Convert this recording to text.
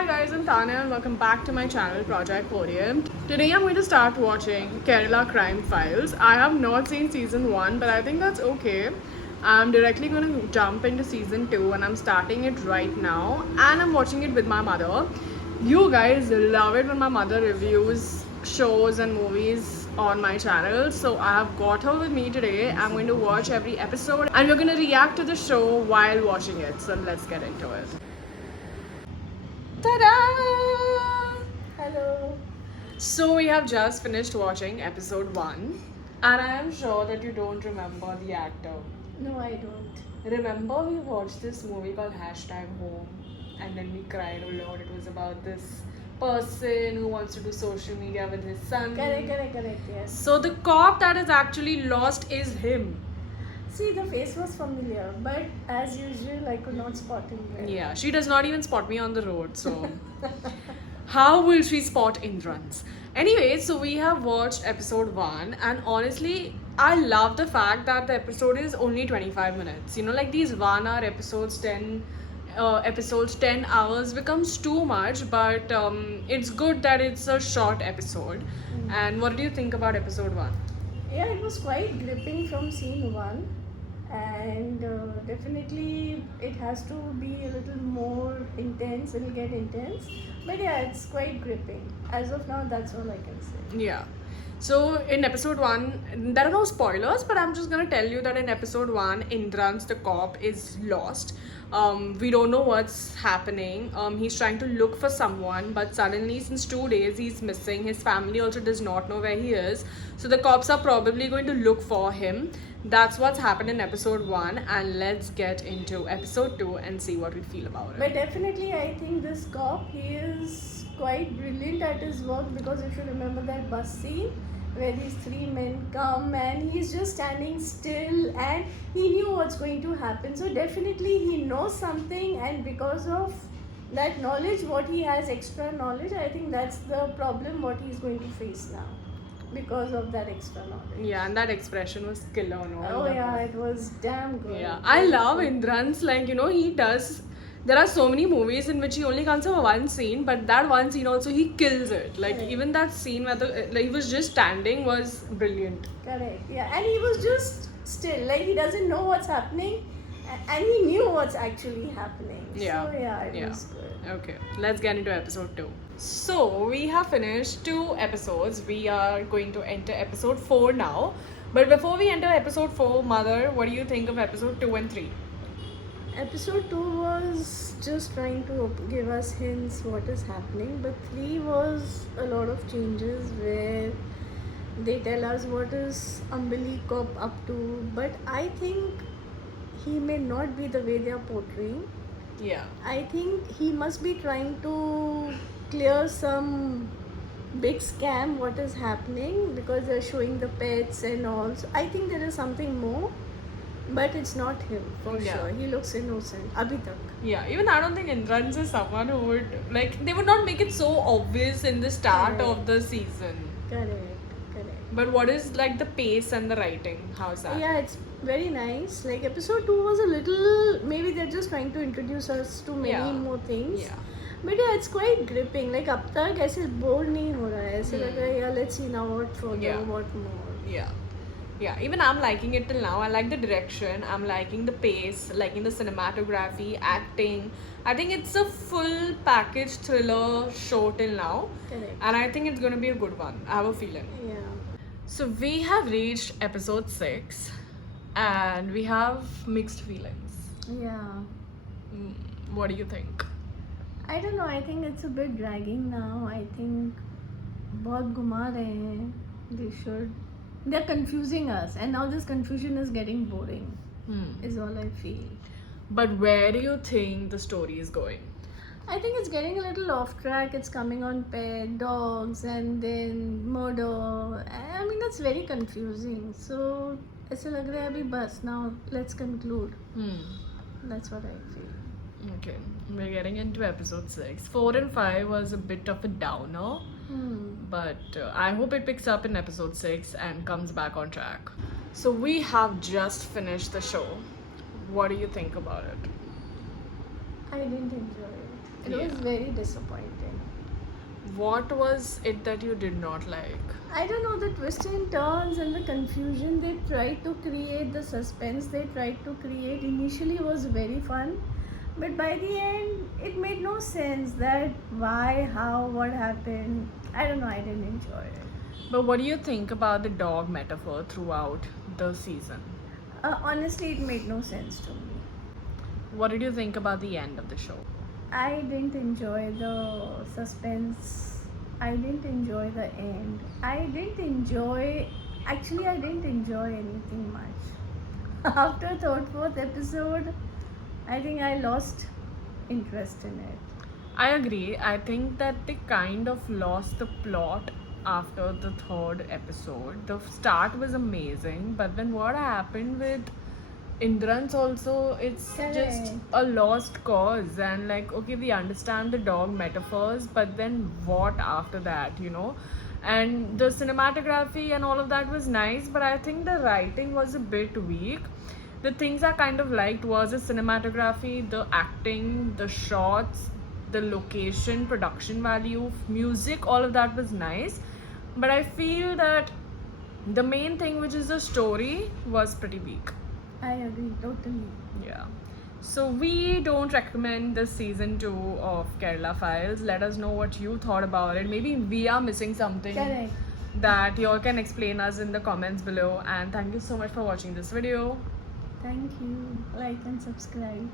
Hi guys, I'm Tanya and welcome back to my channel Project Podium. Today I'm going to start watching Kerala Crime Files. I have not seen season 1 but I think that's okay. I'm directly going to jump into season 2 and I'm starting it right now and I'm watching it with my mother. You guys love it when my mother reviews shows and movies on my channel, so I have got her with me today. I'm going to watch every episode and we're going to react to the show while watching it. So let's get into it. Ta-da! Hello. So we have just finished watching episode 1 and I am sure that you don't remember the actor. No, I don't. Remember we watched this movie called #Home and then we cried a lot. It was about this person who wants to do social media with his son. Correct, yes. So the cop that is actually lost is him. See, the face was familiar, but as usual, I could not spot him well. Yeah, she does not even spot me on the road, so how will she spot Indrans? Anyway, so we have watched episode 1 and honestly, I love the fact that the episode is only 25 minutes. You know, like these 1 hour episodes, 10 hours becomes too much, but it's good that it's a short episode. And what do you think about episode 1? Yeah, it was quite gripping from scene 1, and definitely it has to be a little more intense, it'll get intense. But yeah, it's quite gripping. As of now, that's all I can say. Yeah. So in episode 1, there are no spoilers, but I'm just gonna tell you that in episode 1, Indrans the cop is lost. We don't know what's happening. He's trying to look for someone, but suddenly, since 2 days, he's missing. His family also does not know where he is. So the cops are probably going to look for him. That's what's happened in episode 1, and let's get into episode 2 and see what we feel about it. But definitely, I think this cop, he is quite brilliant at his work, because if you remember that bus scene where these 3 men come and he's just standing still and he knew what's going to happen. So definitely he knows something, and because of that knowledge, what he has extra knowledge, I think that's the problem what he's going to face now because of that extra knowledge. Yeah, and that expression was killer, no? Oh yeah, it was damn good. Yeah, I love Indrans. Like, you know, he does. There are so many movies in which he only comes for one scene, but that one scene also he kills it. Like, Correct. even that scene where he was just standing was brilliant. Correct. Yeah, and he was just still, like he doesn't know what's happening, and he knew what's actually happening. Yeah. So yeah, it Yeah. was good. Okay, let's get into episode 2. So, we have finished 2 episodes. We are going to enter episode 4 now. But before we enter episode 4, Mother, what do you think of episode 2 and 3? Episode 2 was just trying to give us hints what is happening, but 3 was a lot of changes where they tell us what is Ambali Cop up to. But I think he may not be the way they are portraying. Yeah. I think he must be trying to clear some big scam what is happening, because they're showing the pets and all. So I think there is something more, but it's not him for Yeah. sure. He looks innocent. Abhi tak. Yeah, even I don't think Indrans is someone who would, like, they would not make it so obvious in the start Correct. of the season. Correct. But what is like the pace and the writing? How's that? Yeah, it's very nice. Like episode 2 was a little, maybe they're just trying to introduce us to many Yeah. more things. Yeah. But yeah, it's quite gripping. Like अब तक ऐसे bore नहीं हो रहा है. ऐसे लग रहा है yeah, let's see now what further, Yeah. what more. Yeah. Yeah, even I'm liking it till now. I like the direction, I'm liking the pace, liking the cinematography, acting. I think it's a full package thriller show till now. Correct. And I think it's going to be a good one. I have a feeling. Yeah. So we have reached episode 6 and we have mixed feelings. Yeah. What do you think? I don't know. I think it's a bit dragging now. I think बहुत घुमा रहे हैं. They should. They're confusing us, and now this confusion is getting boring. Is all I feel. But where do you think the story is going? I think it's getting a little off track. It's coming on pet, dogs, and then murder. I mean, it's very confusing. So ऐसा लग रहा है अभी बस. Now let's conclude. That's what I feel. Okay, we're getting into episode 6. 4 and 5 was a bit of a downer, but I hope it picks up in episode 6 and comes back on track. So we have just finished the show. What do you think about it? I didn't enjoy it. It was Yeah. very disappointing. What was it that you did not like? I don't know, the twists and turns and the confusion they tried to create, the suspense they tried to create initially was very fun. But by the end, it made no sense that why, how, what happened. I don't know, I didn't enjoy it. But what do you think about the dog metaphor throughout the season? Honestly, it made no sense to me. What did you think about the end of the show? I didn't enjoy the suspense. I didn't enjoy the end. I didn't enjoy anything much. After third, fourth episode, I think I lost interest in it. I agree. I think that they kind of lost the plot after the third episode. The start was amazing, but then what happened with Indrans also, it's just Correct. a lost cause. And like, okay, we understand the dog metaphors, but then what after that, you know? And the cinematography and all of that was nice, but I think the writing was a bit weak. The things I kind of liked was the cinematography, the acting, the shots, the location, production value, music, all of that was nice. But I feel that the main thing, which is the story, was pretty weak. I agree totally. Yeah. So we don't recommend the season 2 of Kerala Files. Let us know what you thought about it. Maybe we are missing something Correct. that you all can explain us in the comments below. And thank you so much for watching this video. Thank you. Like and subscribe.